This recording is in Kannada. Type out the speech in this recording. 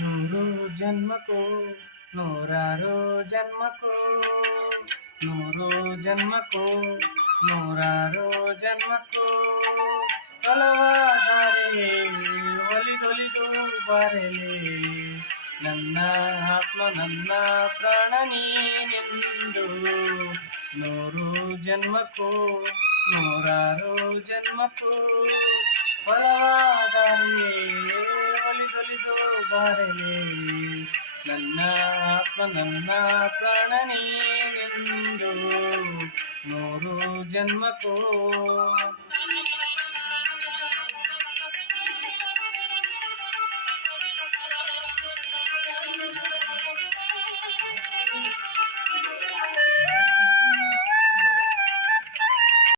ನೂರು ಜನ್ಮಕ್ಕೂ ನೂರಾರು ಜನ್ಮಕ್ಕೂ ನೂರು ಜನ್ಮಕ್ಕೂ ನೂರಾರು ಜನ್ಮಕ್ಕೂ ಫಲವಾದರೆ ಒಲಿದೊಲಿದು ಬರಲಿ ನನ್ನ ಆತ್ಮ ನನ್ನ ಪ್ರಾಣ ನೀನೆಂದು ನೂರು ಜನ್ಮಕ್ಕೂ ನೂರಾರು ಜನ್ಮಕ್ಕೂ ಫಲವಾದರೆ ಒಲಿದೊಲಿದು ಬರಲಿ ನನ್ನ ಆತ್ಮ ನನ್ನ ಪ್ರಾಣ ನೀನೆಂದು ನೂರು ಜನ್ಮಕ್ಕೂ